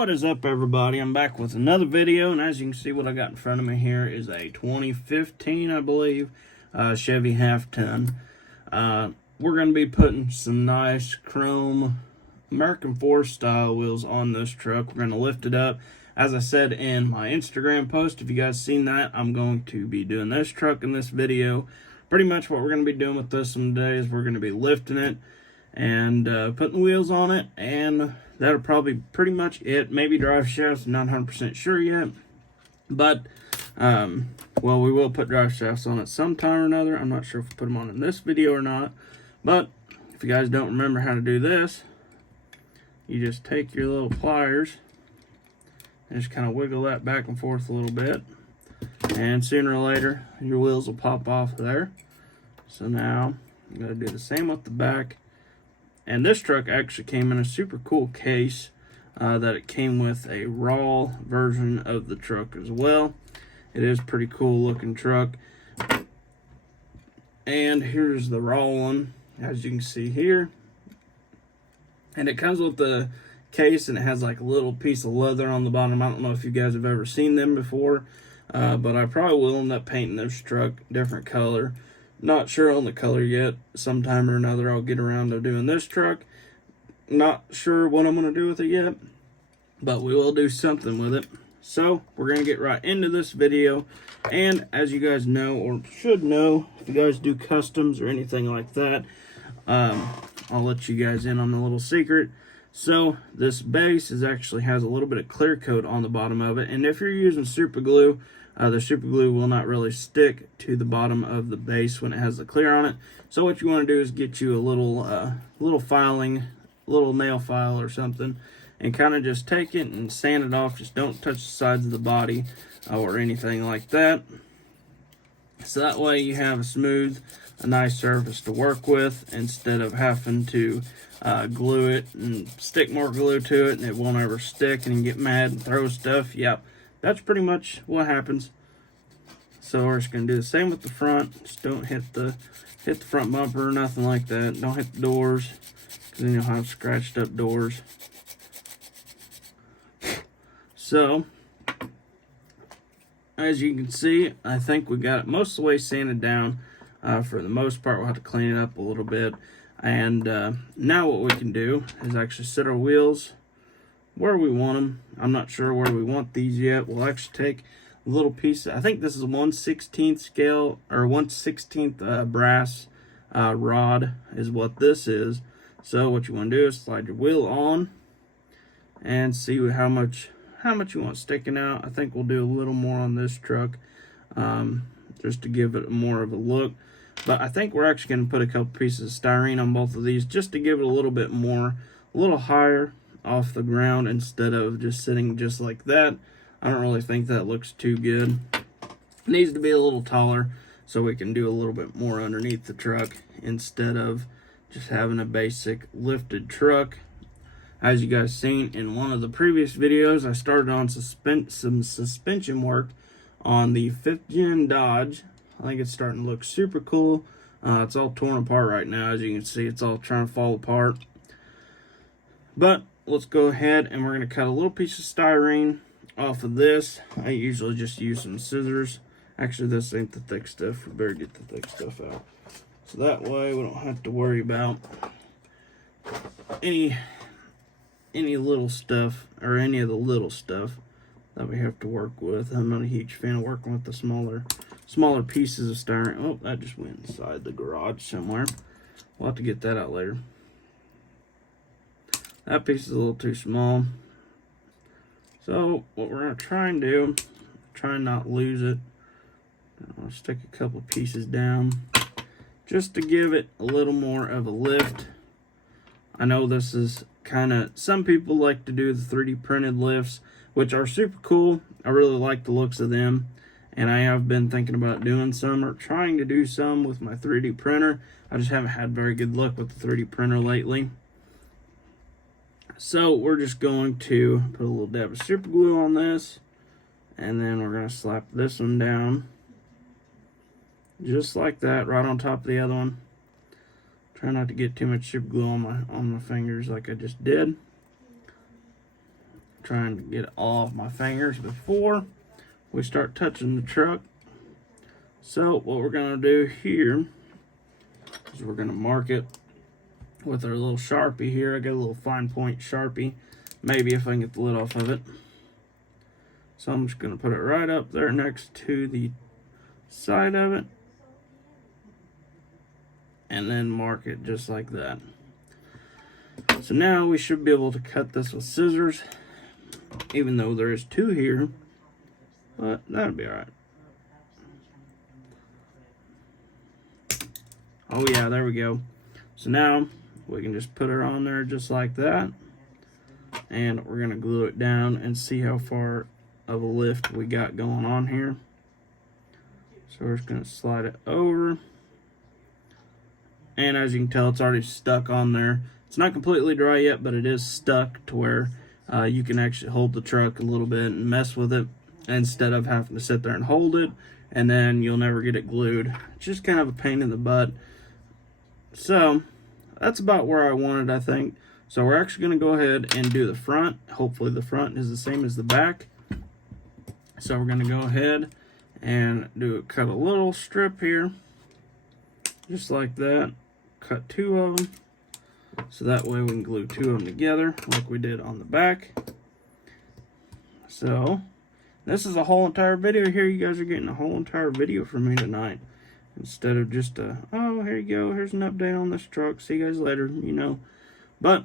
What is up, everybody? I'm back with another video, and as you can see, what I got in front of me here is a 2015, I believe, Chevy half-ton. We're going to be putting some nice chrome American Force style wheels on this truck. We're going to lift it up. As I said in my Instagram post, if you guys seen that, I'm going to be doing this truck in this video. Pretty much what we're going to be doing with this one today is we're going to be lifting it and putting the wheels on it, and that'll probably pretty much it. Maybe drive shafts, not 100% sure yet, but well, we will put drive shafts on it sometime or another. I'm not sure if we put them on in this video or not, but if you guys don't remember how to do this, you just take your little pliers and just kind of wiggle that back and forth a little bit, and sooner or later your wheels will pop off there. So now I'm going to do the same with the back. And this truck actually came in a super cool case that it came with a raw version of the truck as well. It is a pretty cool looking truck. And here's the raw one, as you can see here. And it comes with the case, and it has like a little piece of leather on the bottom. I don't know if you guys have ever seen them before, but I probably will end up painting this truck different color. Not sure on the color yet. Sometime or another I'll get around to doing this truck. Not sure what I'm going to do with it yet, but we will do something with it. So we're going to get right into this video. And as you guys know, or should know, if you guys do customs or anything like that, I'll let you guys in on a little secret. So this base actually has a little bit of clear coat on the bottom of it, and if you're using super glue, the super glue will not really stick to the bottom of the base when it has the clear on it. So what you want to do is get you a little filing, little nail file or something, and kind of just take it and sand it off. Just don't touch the sides of the body or anything like that. So that way you have a nice surface to work with, instead of having to glue it and stick more glue to it and it won't ever stick and you get mad and throw stuff. Yep, that's pretty much what happens. So we're just going to do the same with the front. Just don't hit the front bumper or nothing like that. Don't hit the doors, because then you'll have scratched up doors. So as you can see, I think we got it most of the way sanded down. For the most part, we'll have to clean it up a little bit. And now what we can do is actually set our wheels where we want them. I'm not sure where we want these yet. We'll actually take a little piece. I think this is a 1/16 scale, or 1/16 brass rod is what this is. So what you want to do is slide your wheel on and see how much you want sticking out. I think we'll do a little more on this truck, just to give it more of a look. But I think we're actually going to put a couple pieces of styrene on both of these, just to give it a little bit more, a little higher off the ground, instead of just sitting just like that. I don't really think that looks too good. It needs to be a little taller so we can do a little bit more underneath the truck, instead of just having a basic lifted truck. As you guys seen in one of the previous videos, I started on some suspension work on the 5th gen Dodge. I think it's starting to look super cool. It's all torn apart right now. As you can see, it's all trying to fall apart. But let's go ahead and we're going to cut a little piece of styrene off of this. I usually just use some scissors. Actually, this ain't the thick stuff. We better get the thick stuff out, so that way we don't have to worry about any little stuff, or any of the little stuff that we have to work with. I'm not a huge fan of working with the smaller pieces of styrene. Oh, that just went inside the garage somewhere. We'll have to get that out later. That piece is a little too small. So what we're going to try and do, try and not lose it. I'll stick a couple pieces down just to give it a little more of a lift. I know this is kind of, some people like to do the 3D printed lifts, which are super cool. I really like the looks of them, and I have been thinking about doing some, or trying to do some, with my 3D printer. I just haven't had very good luck with the 3D printer lately. So we're just going to put a little dab of super glue on this, and then we're going to slap this one down just like that, right on top of the other one. Try not to get too much super glue on my fingers like I just did. trying to get it all off my fingers before we start touching the truck. So what we're gonna do here is we're gonna mark it with our little Sharpie here. I got a little fine point Sharpie, maybe if I can get the lid off of it. So I'm just gonna put it right up there next to the side of it, and then mark it just like that. So now we should be able to cut this with scissors, even though there is two here, but that'll be all right. Oh yeah, there we go. So now we can just put it on there just like that, and we're gonna glue it down and see how far of a lift we got going on here. So we're just gonna slide it over, and as you can tell, it's already stuck on there. It's not completely dry yet, but it is stuck to where you can actually hold the truck a little bit and mess with it instead of having to sit there and hold it, and then you'll never get it glued. It's just kind of a pain in the butt. So that's about where I wanted, I think. So we're actually going to go ahead and do the front. Hopefully the front is the same as the back. So we're going to go ahead and cut a little strip here, just like that. Cut two of them, so that way we can glue two of them together like we did on the back. So this is a whole entire video here. You guys are getting a whole entire video from me tonight, instead of just oh, here you go, here's an update on this truck, see you guys later, you know. But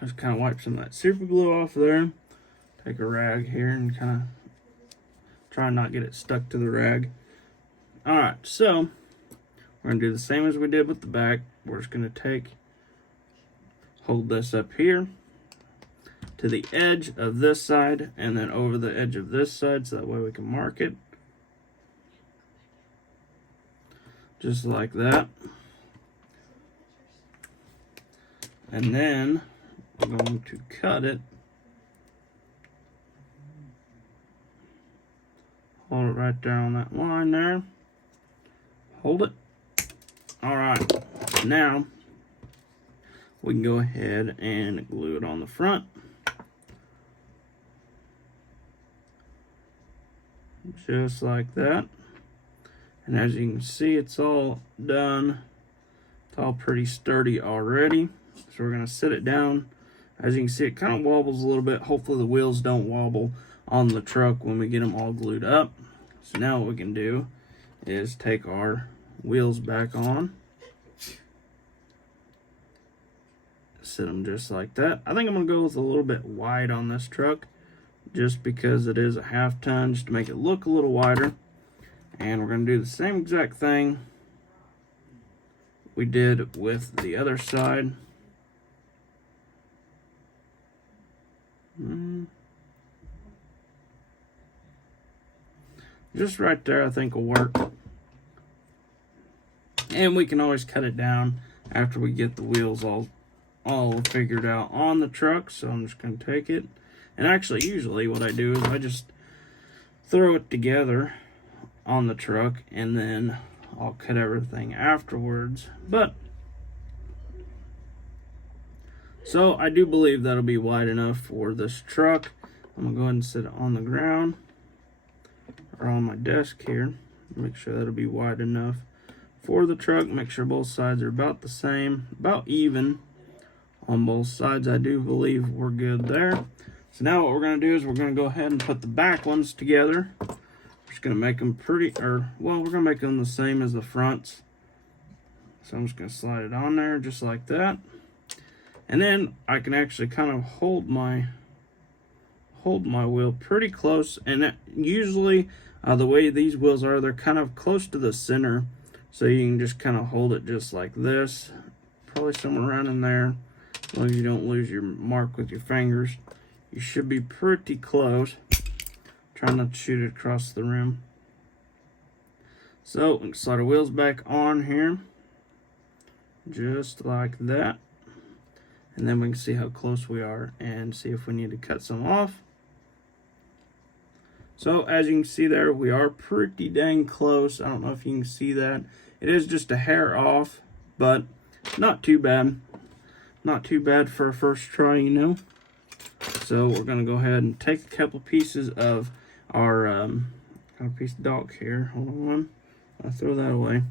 just kind of wipe some of that super glue off there. Take a rag here and kind of try and not get it stuck to the rag. Alright, so we're going to do the same as we did with the back. We're just going to hold this up here to the edge of this side, and then over the edge of this side, so that way we can mark it. Just like that. And then we're going to cut it. Hold it right there on that line there. Hold it. Alright, now we can go ahead and glue it on the front. Just like that. And as you can see, it's all done. It's all pretty sturdy already. So we're going to sit it down. As you can see, it kind of wobbles a little bit. Hopefully the wheels don't wobble on the truck when we get them all glued up. So now what we can do is take our wheels back on. Sit them just like that. I think I'm going to go with a little bit wide on this truck, just because it is a half ton, just to make it look a little wider. And we're going to do the same exact thing we did with the other side. Just right there, I think will work. And we can always cut it down after we get the wheels all figured out on the truck. So I'm just going to take it. And actually, usually what I do is I just throw it together on the truck, and then I'll cut everything afterwards. But so I do believe that'll be wide enough for this truck. I'm gonna go ahead and sit it on the ground or on my desk here. Make sure that'll be wide enough for the truck. Make sure both sides are about the same, about even on both sides. I do believe we're good there. So now what we're going to do is we're going to go ahead and put the back ones together. We're just going to make them we're going to make them the same as the fronts. So I'm just going to slide it on there just like that. And then I can actually kind of hold my wheel pretty close. And usually the way these wheels are, they're kind of close to the center. So you can just kind of hold it just like this. Probably somewhere around in there. As long as you don't lose your mark with your fingers. You should be pretty close. Try not to shoot it across the rim. So, we can slide our wheels back on here. Just like that. And then we can see how close we are and see if we need to cut some off. So, as you can see there, we are pretty dang close. I don't know if you can see that. It is just a hair off, but not too bad. Not too bad for a first try, you know. So we're going to go ahead and take a couple pieces of our got a piece of dog hair. Hold on, I'll throw that away.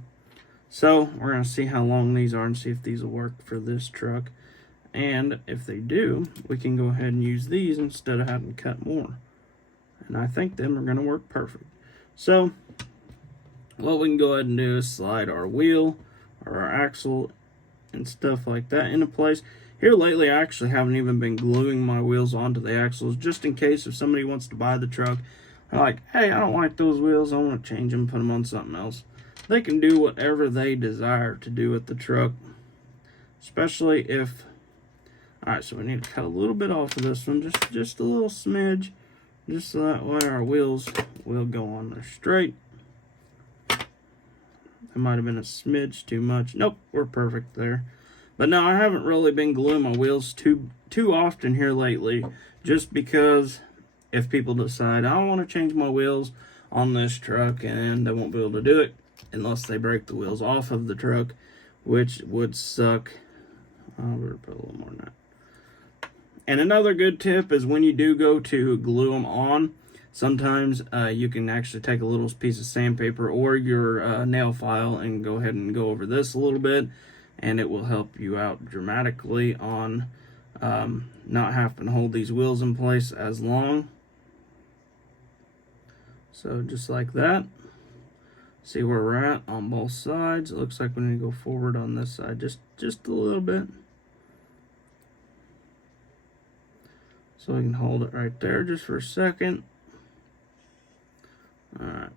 So we're going to see how long these are and see if these will work for this truck. And if they do, we can go ahead and use these instead of having to cut more. And I think them are going to work perfect. So what we can go ahead and do is slide our wheel or our axle and stuff like that into place. Here lately, I actually haven't even been gluing my wheels onto the axles, just in case if somebody wants to buy the truck, they're like, hey, I don't like those wheels, I want to change them, put them on something else. They can do whatever they desire to do with the truck, especially if... Alright, so we need to cut a little bit off of this one, just a little smidge, just so that way our wheels will go on there straight. That might have been a smidge too much. Nope, we're perfect there. But no, I haven't really been gluing my wheels too often here lately, just because if people decide, I want to change my wheels on this truck, and they won't be able to do it unless they break the wheels off of the truck, which would suck. I'll put a little more than that. And another good tip is when you do go to glue them on, sometimes you can actually take a little piece of sandpaper or your nail file and go ahead and go over this a little bit, and it will help you out dramatically on not having to hold these wheels in place as long. So just like that. See where we're at on both sides. It looks like we need to go forward on this side just a little bit. So we can hold it right there just for a second. Alright.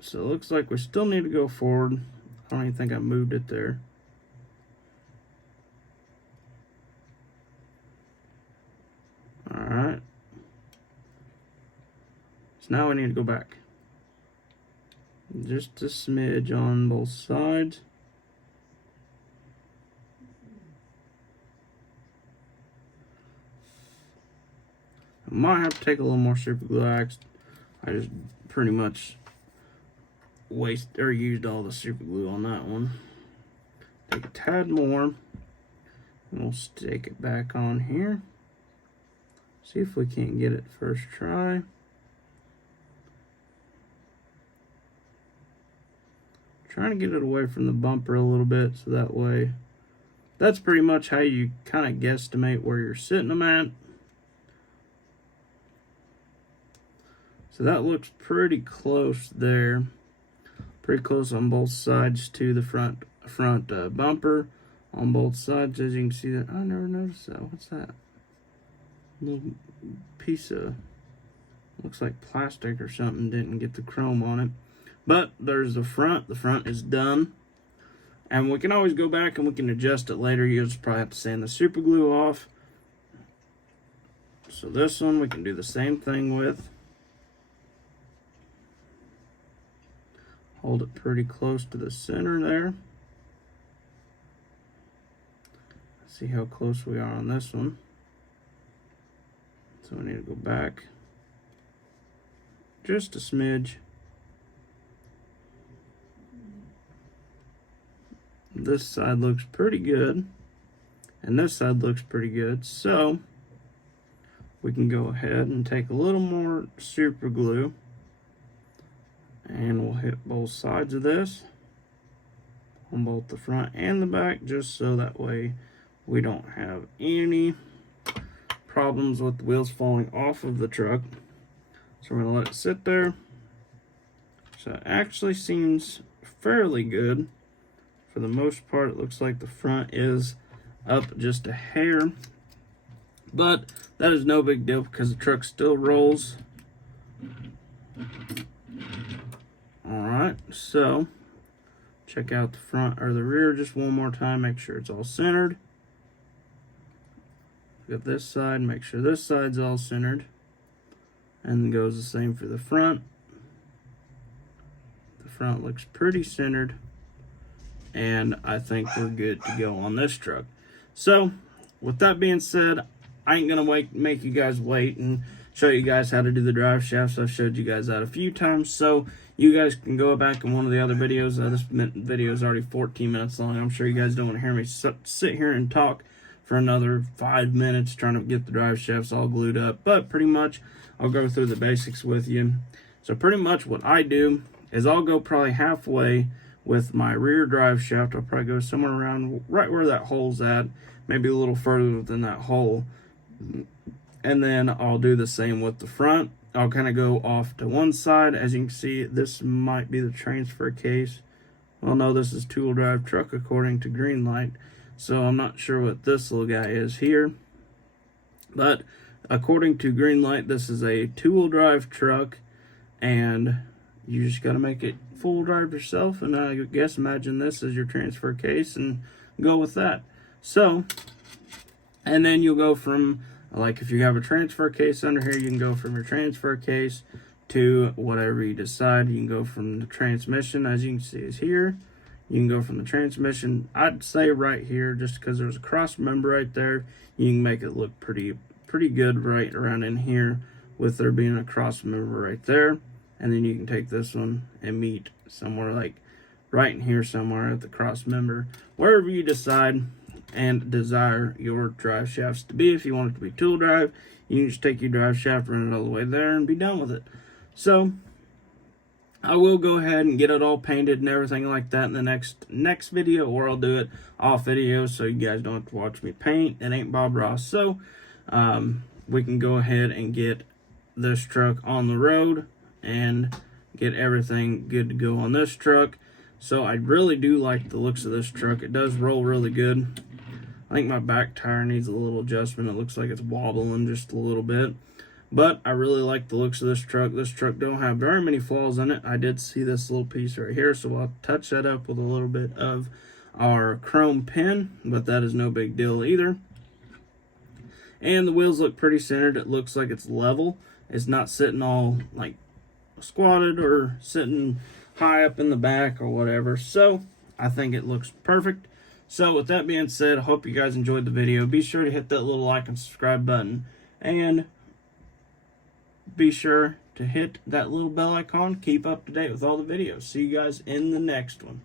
So it looks like we still need to go forward. I don't even think I moved it there. Alright. So now we need to go back. Just a smidge on both sides. I might have to take a little more super glue. I just pretty much used all the super glue on that one. Take a tad more, and we'll stick it back on here. See if we can't get it first try. Trying to get it away from the bumper a little bit, so that way, that's pretty much how you kind of guesstimate where you're sitting them at. So that looks pretty close there. Pretty close on both sides to the front bumper on both sides. As you can see that, I never noticed that. What's that? Little piece of, looks like plastic or something, didn't get the chrome on it. But there's the front. The front is done. And we can always go back and we can adjust it later. You'll just probably have to sand the super glue off. So this one we can do the same thing with. Hold it pretty close to the center there. See how close we are on this one. So we need to go back just a smidge. This side looks pretty good, and this side looks pretty good. So we can go ahead and take a little more super glue, and we'll hit both sides of this on both the front and the back, just so that way we don't have any problems with the wheels falling off of the truck. So we're gonna let it sit there. So it actually seems fairly good. For the most part, it looks like the front is up just a hair, but that is no big deal because the truck still rolls. Alright, so check out the front or the rear just one more time, make sure it's all centered. Got this side, make sure this side's all centered, and goes the same for the front. The front looks pretty centered, and I think we're good to go on this truck. So with that being said, I ain't gonna make you guys wait and show you guys how to do the drive shafts. I've showed you guys that a few times, so you guys can go back in one of the other videos. This video is already 14 minutes long. I'm sure you guys don't want to hear me sit here and talk for another 5 minutes trying to get the drive shafts all glued up. But pretty much I'll go through the basics with you. So pretty much what I do is I'll go probably halfway with my rear drive shaft. I'll probably go somewhere around right where that hole's at, maybe a little further than that hole. And then I'll do the same with the front. I'll kind of go off to one side. As you can see, this might be the transfer case. Well, no, this is two-wheel drive truck according to Greenlight. So I'm not sure what this little guy is here. But according to Greenlight, this is a two-wheel drive truck. And you just got to make it full drive yourself. And I guess imagine this as your transfer case and go with that. So, and then you'll go from, like if you have a transfer case under here, you can go from your transfer case to whatever you decide. You can go from the transmission, as you can see is here. You can go from the transmission, I'd say right here, just because there's a cross member right there, you can make it look pretty good right around in here with there being a cross member right there. And then you can take this one and meet somewhere like right in here somewhere at the cross member, wherever you decide and desire your drive shafts to be. If you want it to be tool drive, you can just take your drive shaft, run it all the way there, and be done with it. So I will go ahead and get it all painted and everything like that in the next video, or I'll do it off video so you guys don't have to watch me paint. It ain't Bob Ross. So we can go ahead and get this truck on the road and get everything good to go on this truck. So I really do like the looks of this truck. It does roll really good. I think my back tire needs a little adjustment. It looks like it's wobbling just a little bit. But I really like the looks of this truck. This truck don't have very many flaws in it. I did see this little piece right here, so I'll touch that up with a little bit of our chrome pin, but that is no big deal either. And the wheels look pretty centered. It looks like it's level. It's not sitting all like squatted or sitting high up in the back or whatever. So I think it looks perfect. So with that being said, I hope you guys enjoyed the video. Be sure to hit that little like and subscribe button, and be sure to hit that little bell icon. Keep up to date with all the videos. See you guys in the next one.